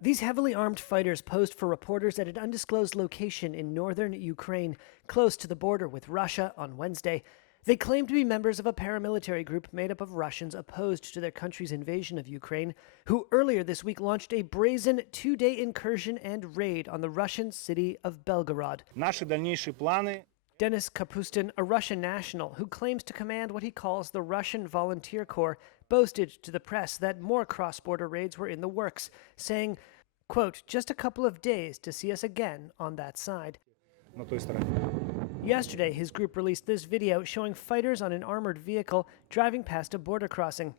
These heavily armed fighters posed for reporters at an undisclosed location in northern Ukraine, close to the border with Russia, on Wednesday. They claimed to be members of a paramilitary group made up of Russians opposed to their country's invasion of Ukraine, who earlier this week launched a brazen two-day incursion and raid on the Russian city of Belgorod. Наши дальнейшие планы. Denis Kapustin, a Russian national who claims to command what he calls the Russian Volunteer Corps, boasted to the press that more cross-border raids were in the works, saying, quote, "just a couple of days to see us again on that side." На той стороне. Yesterday, his group released this video showing fighters on an armored vehicle driving past a border crossing.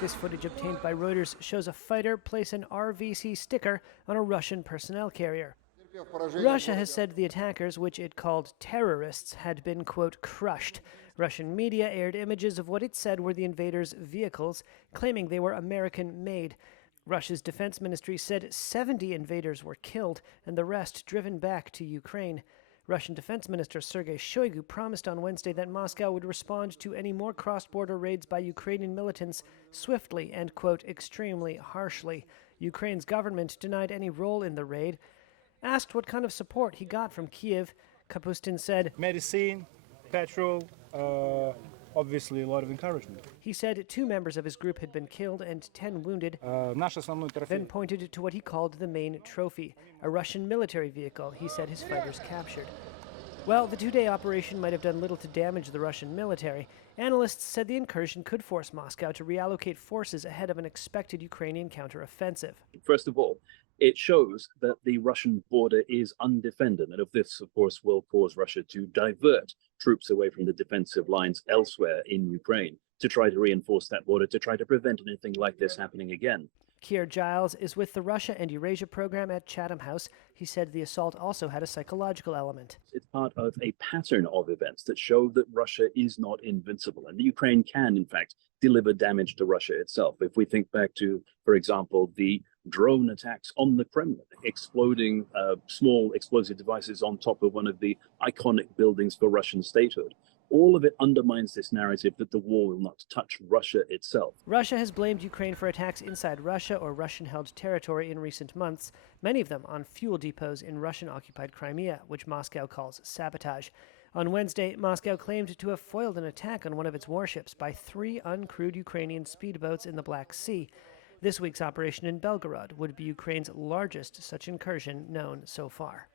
This footage obtained by Reuters shows a fighter place an RVC sticker on a Russian personnel carrier. Russia has said the attackers, which it called terrorists, had been, quote, crushed. Russian media aired images of what it said were the invaders' vehicles, claiming they were American-made. Russia's defense ministry said 70 invaders were killed and the rest driven back to Ukraine. Russian Defense Minister Sergei Shoigu promised on Wednesday that Moscow would respond to any more cross-border raids by Ukrainian militants swiftly and, quote, extremely harshly. Ukraine's government denied any role in the raid. Asked what kind of support he got from Kiev, Kapustin said, Medicine, petrol, obviously a lot of encouragement. He said 2 members of his group had been killed and 10 wounded, Наш основной then трофей. pointed to what he called the main trophy, a Russian military vehicle he said his fighters captured. While the 2-day operation might have done little to damage the Russian military, analysts said the incursion could force Moscow to reallocate forces ahead of an expected Ukrainian counteroffensive. First of all, it shows that the Russian border is undefended, and this, of course, will cause Russia to divert troops away from the defensive lines elsewhere in Ukraine to try to reinforce that border, to try to prevent anything like this happening again. Keir Giles is with the Russia and Eurasia program at Chatham House. He said the assault also had a psychological element. It's part of a pattern of events that show that Russia is not invincible, and the Ukraine can, in fact, deliver damage to Russia itself. If we think back to, for example, the drone attacks on the Kremlin, exploding small explosive devices on top of one of the iconic buildings for Russian statehood. All of it undermines this narrative that the war will not touch Russia itself. Russia has blamed Ukraine for attacks inside Russia or Russian-held territory in recent months, many of them on fuel depots in Russian-occupied Crimea, which Moscow calls sabotage. On Wednesday, Moscow claimed to have foiled an attack on one of its warships by 3 uncrewed Ukrainian speedboats in the Black Sea. This week's operation in Belgorod would be Ukraine's largest such incursion known so far.